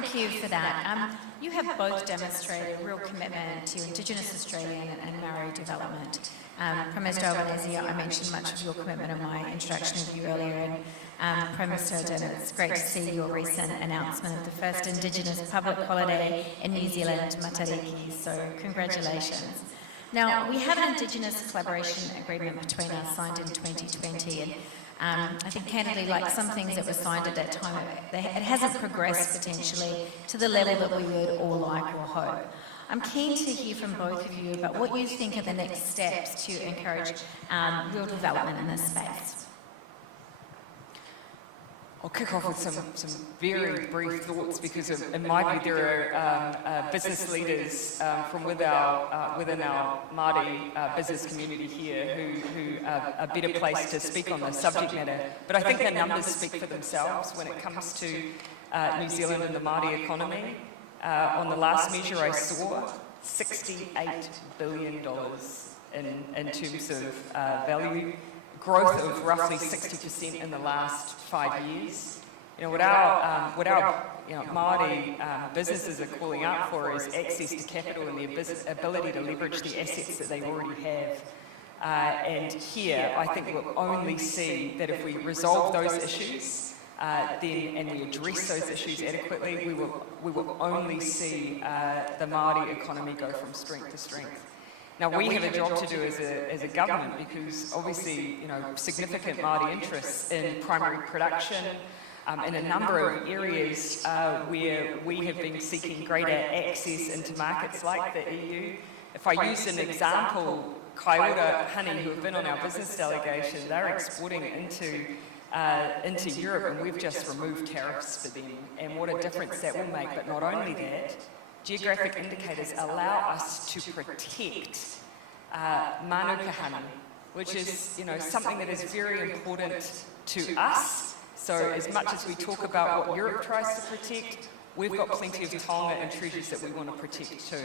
thank you for that. You have both demonstrated a real commitment to Indigenous Australian and Maori development. Prime Minister Albanese, I mentioned much of your commitment in my introduction with you earlier, and Prime Minister Ardern, it's great to see your recent announcement of the first Indigenous public holiday in New Zealand, Matariki, so congratulations. Now, we have an Indigenous collaboration agreement between us signed in 2020, and I think candidly, like some things that were signed at that time, it hasn't progressed potentially to the level that we would all like or hope. I'm keen to hear from both of you about what you think are the next steps to encourage real development in this space. I'll kick off with some very brief thoughts because in my view there are business leaders from within our Māori business community here who are better placed to speak on the subject matter. But I think the numbers speak for themselves when it comes to New Zealand and the Māori economy. On the last measure I saw, $68 billion in terms of value. Growth of roughly 60% in the last 5 years. You know, what our Māori businesses are calling out for is access to capital and the ability to leverage the assets that they already have. And here, I think we'll only see that if we resolve those issues, and we address those issues adequately, we will only see the Māori economy go from strength to strength. Now, we have a job to do as a government because obviously, you know, significant Māori interests in primary production, in a number of areas where we have been seeking greater access into markets like the EU. If I use an example, Kaiora Honey, who have been on our business delegation, they're exporting into Europe, and we've just removed tariffs for them, and what a difference that will make. But not only that, geographic indicators allow us to protect Manuka honey, which is, you know, something that is very important to us. So as much as we talk about what Europe tries to protect, we've got plenty of taonga and treasures that we want to protect too.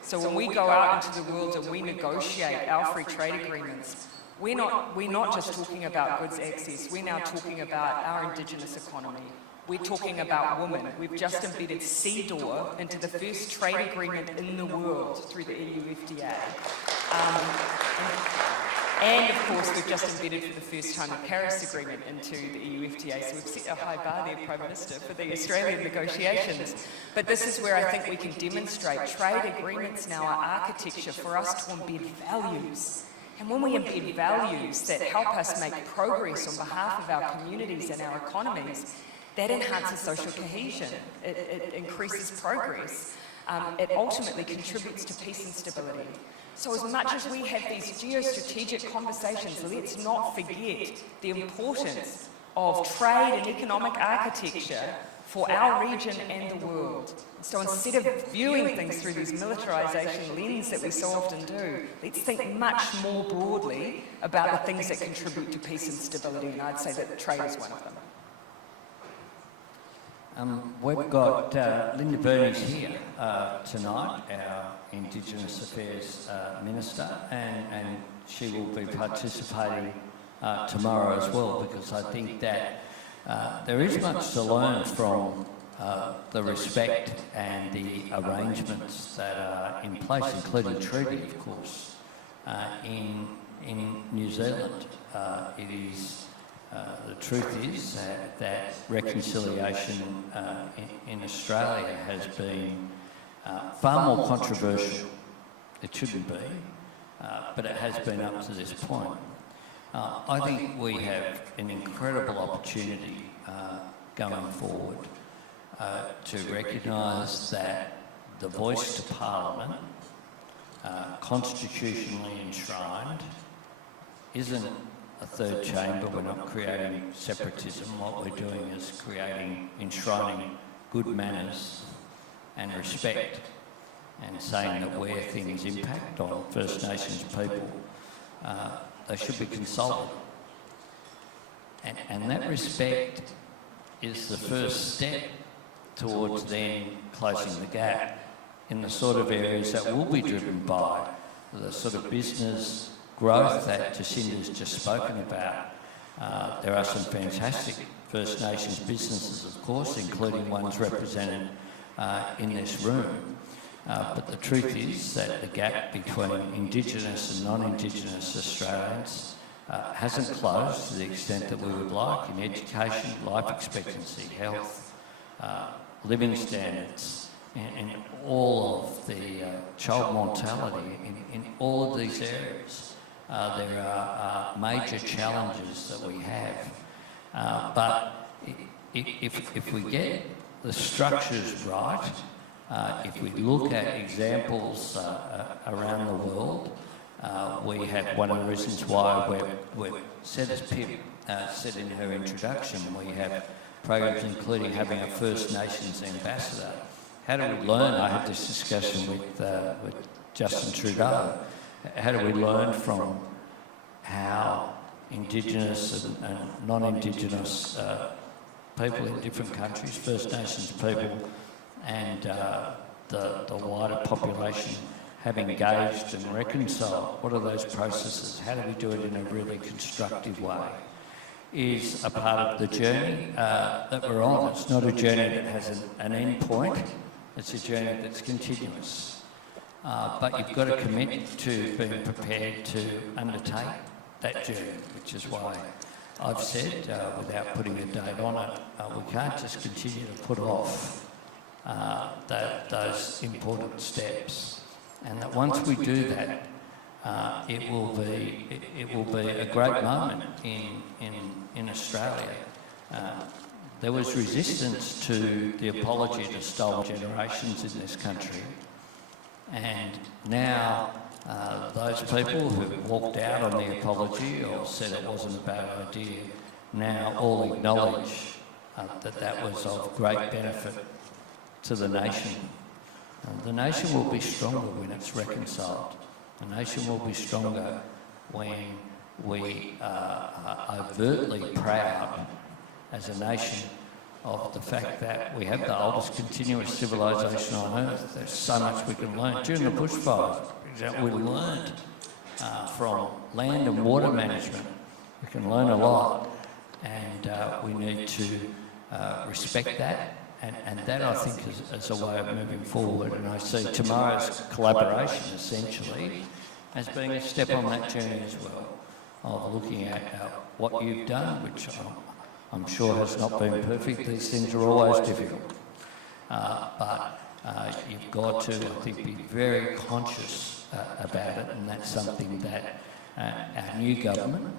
So when we go out into the world and we negotiate our free trade agreements, we're not just talking about goods access, we're now talking about our Indigenous economy. We're talking about women. We've just embedded CDOR into the first trade agreement in the world through the EU FTA. And of course, we've just embedded for the first time the Paris Agreement into the EU FTA. So we've set a high bar there, Prime Minister, for the Australian negotiations. But this is where I think we can demonstrate trade agreements now are architecture for us to embed values. And when we embed values that help us make progress on behalf of our communities and our economies, that enhances social cohesion, it increases progress, it ultimately contributes to peace and stability. So as much as we have these geostrategic conversations, let's not forget the importance of trade and economic architecture for our region and the world. So instead of viewing things through this militarisation lens that we so often do, let's think much more broadly about the things that contribute to peace and stability, and I'd say that trade is one of them. We've got Linda Burney's here tonight, our Indigenous Affairs Minister, and she will be participating tomorrow as well, because I think that there is much to learn from the respect and the arrangements that are in place, including treaty, of course, in New Zealand. The truth is that reconciliation in Australia has been far more controversial. It shouldn't be, but it has been up to this point. I think we have an incredible opportunity going forward to recognise that the voice to Parliament, constitutionally enshrined, isn't a third chamber. We're not creating separatism. What we're doing is enshrining good manners and respect, and saying that where things impact on First Nations people, they should be consulted. And that respect is the first step towards then closing the gap in the sort of areas that will be driven by the sort of business growth that Jacinda's just spoken about. There are some fantastic First Nations businesses, of course, including ones represented in this room. But the truth is that the gap between Indigenous and non-Indigenous Australians hasn't closed to the extent that we would like in education, life expectancy, health, living standards, and all of the child mortality in all of these areas. There are major challenges that we have. But if we get the structures right, if we look at examples around the world, we have one of the reasons why we've said, as Pip said in her introduction, we have programs including having a First Nations ambassador. How do we learn? I had this discussion with Justin Trudeau. How do we learn from how Indigenous and non-Indigenous people in different countries, First Nations people, and the wider population have engaged and reconciled? What are those processes? How do we do it in a really constructive way? Is a part of the journey that we're on. It's not a journey that has an end point. It's a journey that's continuous. But you've got to commit to being prepared to undertake that journey, which is why I've said, without putting a date on it, we can't just continue to put off those important steps. And that once we do that, it will be a great moment in Australia. There was resistance to the apology to stolen generations in this country, and now those people who walked out on the apology or said it wasn't a bad idea now all acknowledge that was of great benefit to the nation. The nation will be stronger when it's reconciled. The nation will be stronger when we are overtly proud as a nation of the fact that we have the oldest continuous civilisation on earth. There's so much we can learn. During the bushfires, for example, we learned from land and water management. We can learn a lot, and we need to respect that. And that, I think, is a way of moving forward. And I see tomorrow's collaboration, essentially, as being a step on that journey as well, of looking at what you've done, which I'm sure has not been perfect. These things are always difficult. But you've got to, I think, be very conscious about it, and that's something that our new government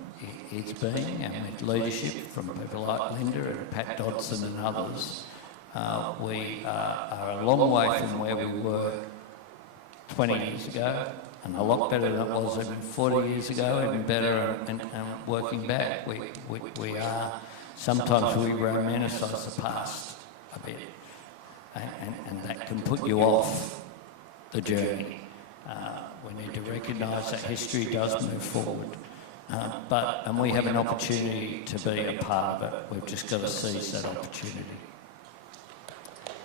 is being, and with leadership from people like Linda and Pat Dodson and others. We are a long way from where we were 20 years ago, and a lot better than it was even 40 years ago, even better, and working back. We are, sometimes we romanticise the past a bit, and that can put you off the journey. We need to recognise that history does move forward, and we have an opportunity to be a part of it. We've just got to seize that opportunity.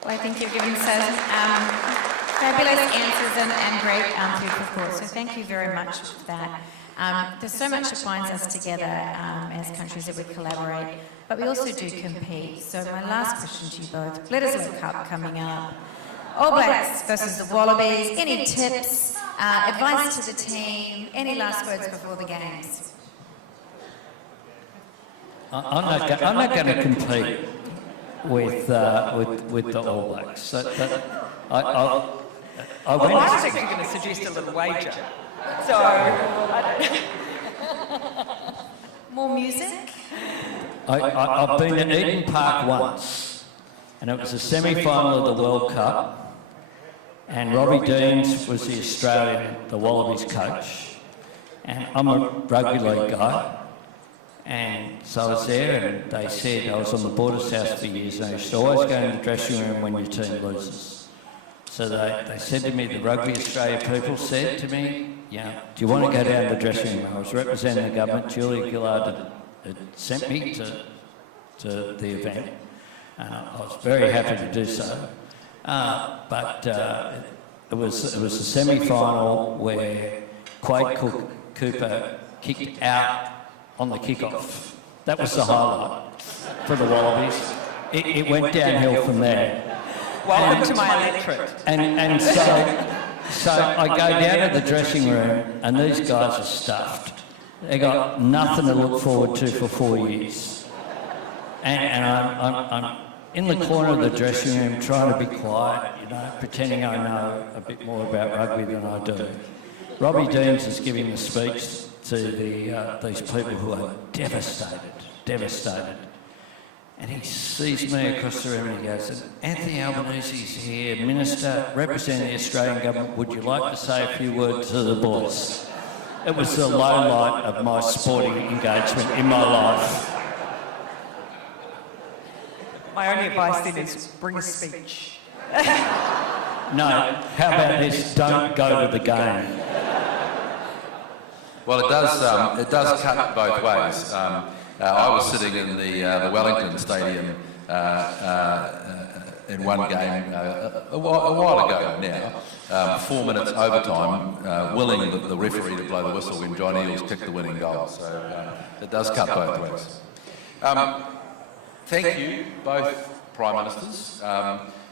Well, I think you've given some fabulous answers and great food for thought, so thank you very much for that. There's so much that binds us together as countries that we collaborate, but we also do compete. So my last question to you both, Bledisloe Cup coming up, All Blacks versus the Wallabies, any tips, advice to the team, any last words before the games? I'm not going to compete with the All Blacks. So, I was actually going to suggest a little wager. So, more music? I've been at Eden Park once, and it was a semi-final of the World Cup, and Robbie Deans was the Australian, the Wallabies coach, and I'm a rugby league guy. And so I was there, and they said, I was on the Borders House for years, and I used to always go in the dressing room when your team loses. So they said to me, the Rugby Australia people said to me, do you want to go down to the dressing room? I was representing the government. Julia Gillard had sent me to the event. I was very happy to do so. But it was a semi-final where Quade Cooper kicked out on the kick-off. That was the highlight for the Wallabies. It went downhill from there. Welcome to my electorate. And so I go down to the dressing room and these guys are stuffed. They got nothing to look forward to for 4 years. And I'm in the corner of the dressing room trying to be quiet, you know, pretending I know a bit more about rugby than I do. Robbie Deans is giving the speech to these people who are devastated. And he sees me across the room and he goes, Anthony Albanese is here, Minister, representing the Australian Government, would you like to say a few words to the boys? It was the low light of my sporting engagement in my life. My only advice then is bring a speech. No, how about this, don't go to the game. Well, it does cut both ways. I was sitting in the Wellington Stadium in one game a while ago now, 4 minutes overtime, willing the referee to blow the whistle when John Eales kicked the winning goal. So it does cut both ways. Thank you, both Prime Ministers,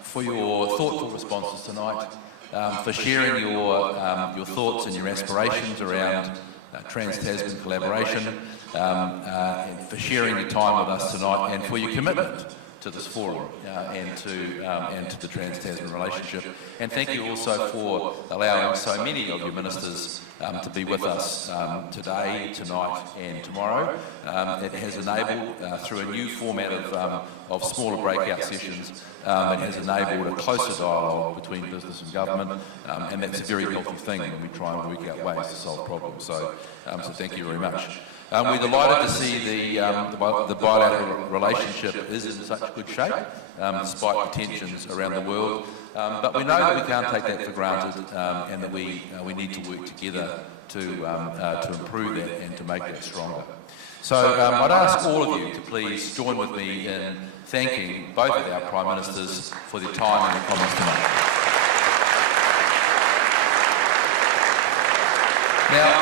for your thoughtful responses tonight, for sharing your thoughts and your aspirations around Trans-Tasman collaboration, for sharing your time with us tonight, and for your commitment to this forum and to the Trans-Tasman relationship. And thank you also for allowing so many of your ministers to be with us today, tonight and tomorrow. It has enabled, through a new format of smaller breakout sessions, it has enabled a closer dialogue between business and government, and that's a very healthy thing when we try and work out ways to solve problems. So thank you very much. We're delighted to see the bilateral relationship is in such good shape, despite the tensions around the world. But we know that we can't take that for granted, and that we need to work together to improve that and to make that stronger. So I'd ask all of you to please join with me in thanking both of our Prime Ministers for their time and their comments tonight. Now,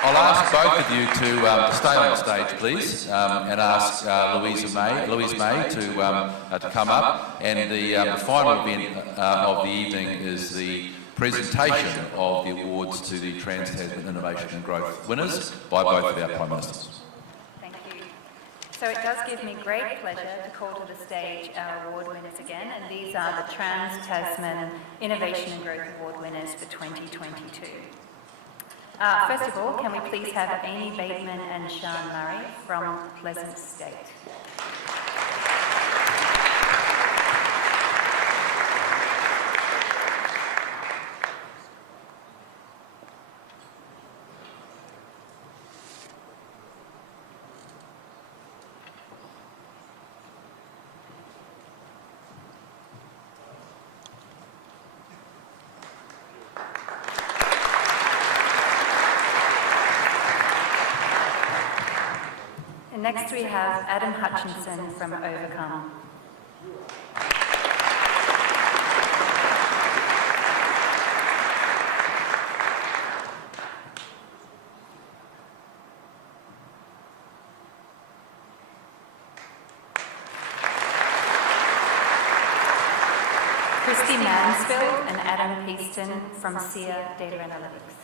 I'll ask both of you to stay on the stage, please, and ask Louise May to come up. And the final event of the evening is the presentation of the awards to the Trans-Tasman Innovation and Growth winners by both of our Prime Ministers. Thank you. So it does give me great pleasure to call to the stage our award winners again, and these are the Trans-Tasman Innovation and Growth Award winners for 2022. First of all, can we please have Amy Bateman and Sean Murray from Pleasant State. Next we have Adam Hutchinson from Overcome. Christy Mansfield and Adam Peaston from SEER Data Analytics.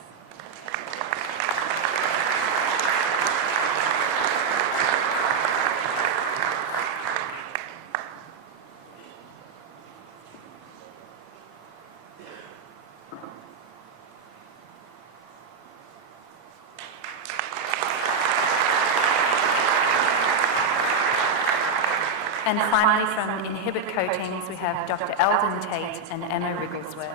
And finally, from Inhibit Coatings, we have Dr. Eldon Tate and Emma Wrigglesworth.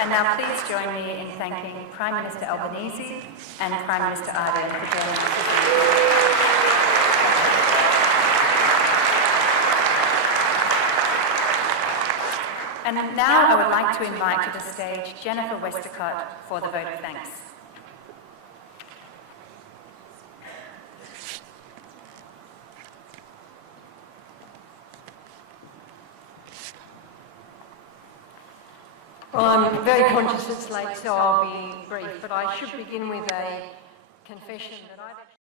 And now please join me in thanking Prime Minister Albanese and Prime Minister Ardern for joining us today. And now I would like to invite to the stage Jennifer Westacott for the vote of thanks. Well, I'm very conscious it's late, so I'll be brief, but I should begin with a confession that I've